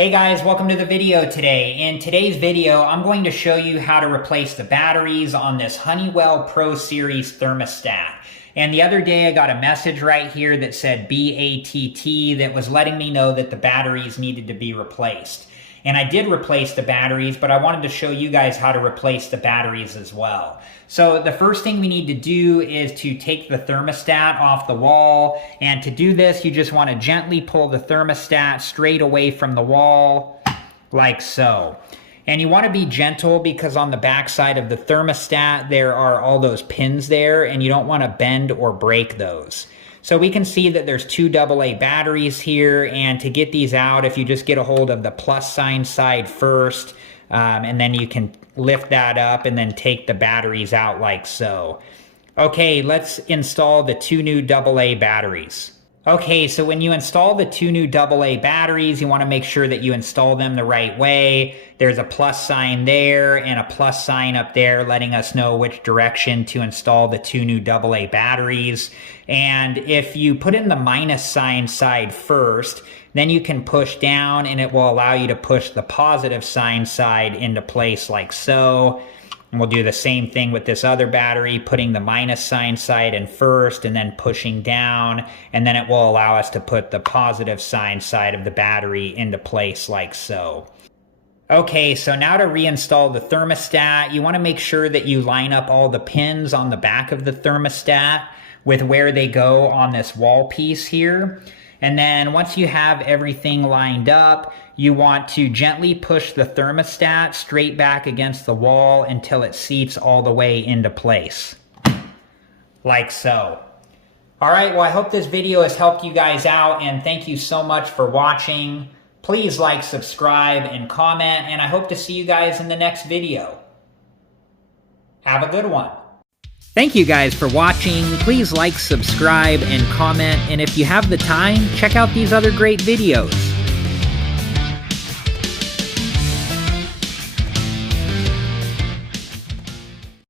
Hey guys, welcome to the video today. In today's video, I'm going to show you how to replace the batteries on this Honeywell Pro Series thermostat. And the other day I got a message right here that said BATT that was letting me know that the batteries needed to be replaced. And I did replace the batteries, but I wanted to show you guys how to replace the batteries as well. So the first thing we need to do is to take the thermostat off the wall. And to do this, you just want to gently pull the thermostat straight away from the wall, like so. And you want to be gentle because on the back side of the thermostat, there are all those pins there, and you don't want to bend or break those. So we can see that there's two AA batteries here, and to get these out, if you just get a hold of the plus sign side first, and then you can lift that up and then take the batteries out like so. Okay, let's install the two new AA batteries. Okay, so when you install the two new AA batteries, you want to make sure that you install them the right way. There's a plus sign there and a plus sign up there letting us know which direction to install the two new AA batteries. And if you put in the minus sign side first, then you can push down and it will allow you to push the positive sign side into place like so. And we'll do the same thing with this other battery, putting the minus sign side in first and then pushing down. And then it will allow us to put the positive sign side of the battery into place like so. Okay, so now to reinstall the thermostat, you want to make sure that you line up all the pins on the back of the thermostat with where they go on this wall piece here. And then once you have everything lined up, you want to gently push the thermostat straight back against the wall until it seats all the way into place. Like so. All right, well, I hope this video has helped you guys out, and thank you so much for watching. Please like, subscribe, and comment, and I hope to see you guys in the next video. Have a good one. Thank you guys for watching. Please like, subscribe, and comment. And if you have the time, check out these other great videos.